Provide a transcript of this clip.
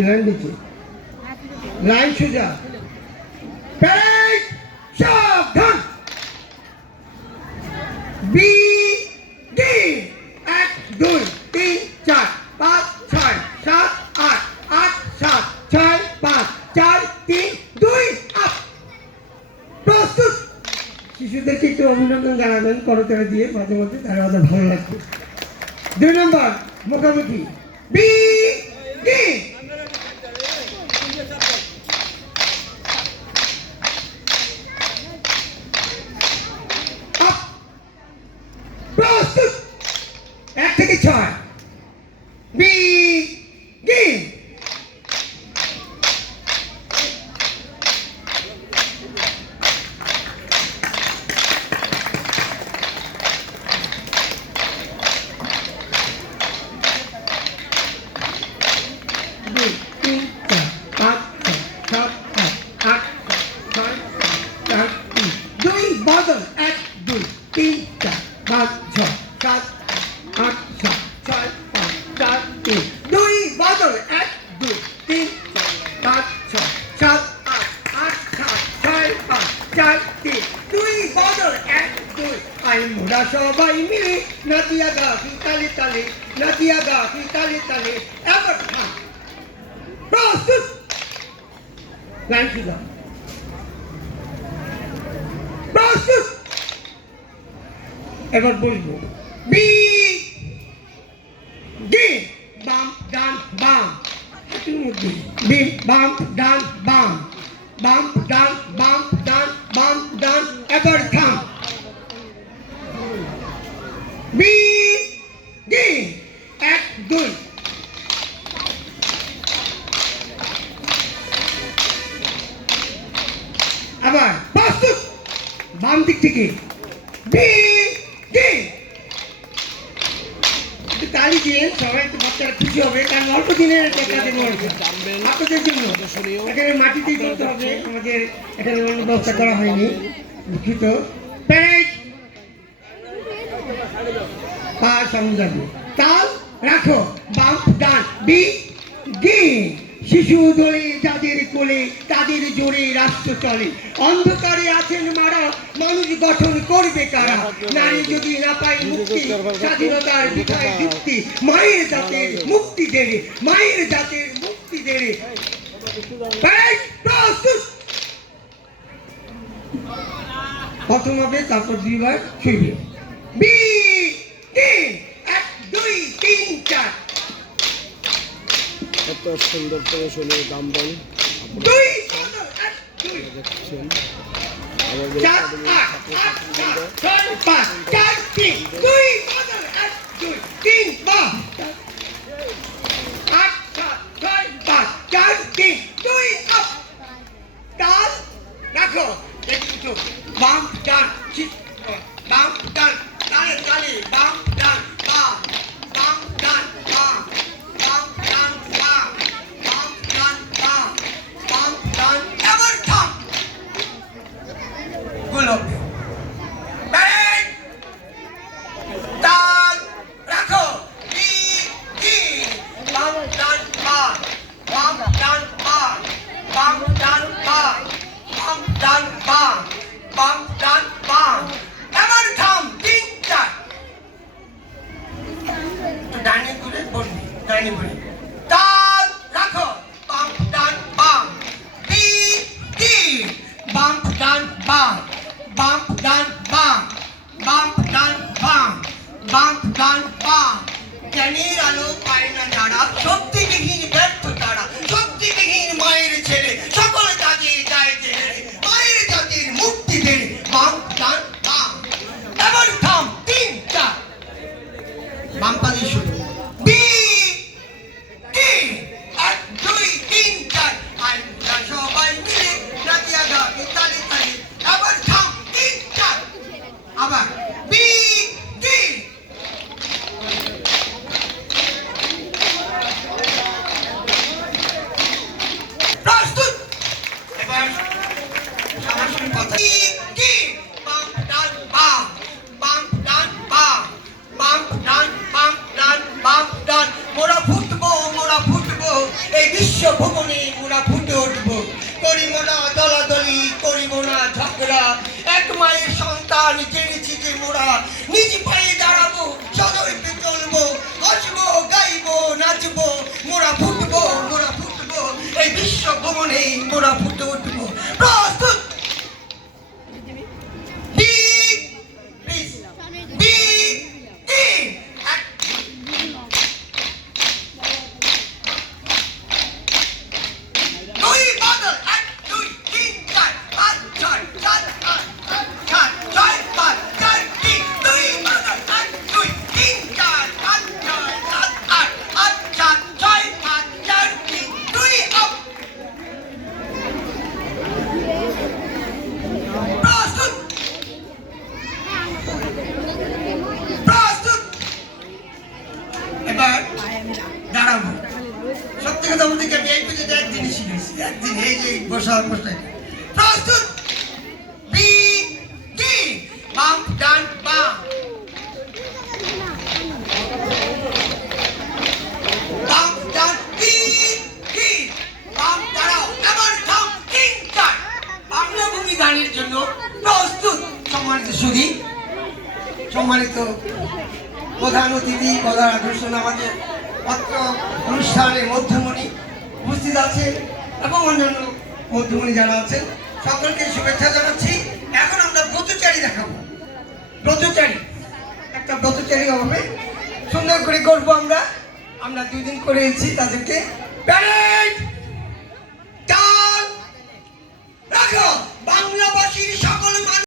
Line দিচ্ছে line সোজা। Parade! সাবধান! বি, ডি, এক, দুই, তিন, চার, পাঁচ, ছয়, সাত, আট আট, সাত, ছয়, পাঁচ, চার, তিন, দুই, আপ! প্রস্তুত! শিশুদেরকে একটু অভিনন্দন জানাবেন করতারা দিয়ে মাঝে মধ্যে তারা আমাদের ভালো লাগবে। দুই নম্বর, মুখোমুখি। বি, ডি আপ প্রস্তুত এক থেকে ছয় বি ডি দুই তিন চার পাঁচ ছয় সাত আট আট ছয় সাত চার তিন দুই বদল এক দুই তিন চার পাঁচ ছয় সাত আট সাত ছয় পাঁচ চার তিন দুই বদল এক দুই তিন চার পাঁচ ছয় সাত আট আট সাত ছয় পাঁচ চার তিন দুই বদল, এক, দুই। আই মোরা সবাই মিলে নাতিয়া গাছি তালে তালে, নাতিয়া গাছি তালে তালে, এবার থাম প্রস্তুত। লাইন সোজা প্রস্তুত। এবার বলব। বি, ডি, বাম, ডান, বাম। বি বাম ডান বাম বাম ডান বাম ডান বাম ডান এবার থাম বি ডি এক দুই আবার প্রস্তুত বাম দিক থেকে ডি ডি তালি দিয়ে সবাই একটু খুশি হবে কারণ অল্প দিনের একটা দেবো আপনাদের জন্য। এখানে মাটিতেই করতে হবে, আমাদের এখানে অন্য ব্যবস্থা করা হয়নি, দুঃখিত। পা সামনে তাল রাখো, বাম, ডান, বি ডি শিশু দলে যাদের কোলে, তাদের জোরে রাষ্ট্র চলে। অন্ধকারে আছেন মারা, মানুষ গঠন করবে কারা? নারী যদি না পায় মুক্তি, স্বাধীনতার বিকায় যুক্তি মায়ের জাতের মুক্তি দেবে, মায়ের জাতের মুক্তি দেবে। প্রথম হবে, তারপর দুইবার ছুঁইবে বি তিন এক দুই তিন চার কত সুন্দর প্রদর্শনীর দামবন দাম বদল, দেখছেন আমাদের চার পাঁচ। এবার থাম তিন চার ডানে ঘুরে বসবি ডানে ঘুরে তাল রাখো বাম্প ডান, বাম। তিন তিন বাম্প ডান, বাম। বাম্প ডান, বাম। বাম্প ডান, বাম। বাম্প ডান, বাম। জ্ঞানের আলো পায় না যারা, সত্যি দেখিনি সন্তান জেনেছি যে মোরা কি আমি এই পুজোতে একদিনই শিখেছি একদিন এই যে বসা বসে প্রস্তুত বি ডি বাম ডান বাম গানের জন্য প্রস্তুত সম্মানিত সুদী সম্মানিত প্রধান অতিথি, প্রধান আকর্ষণ আমাদের পত্র অনুষ্ঠানে মধ্যমণি উপস্থিত আছে এবং অন্যান্য মধ্যমণি যারা আছেন, সকলকে শুভেচ্ছা জানাচ্ছি। এখন আমরা ব্রতচারী দেখাবো। ব্রতচারী, একটা ব্রতচারী হবে। সুন্দর করে করব আমরা। আমরা দুই দিন করেছি তাদেরকে। প্যারেড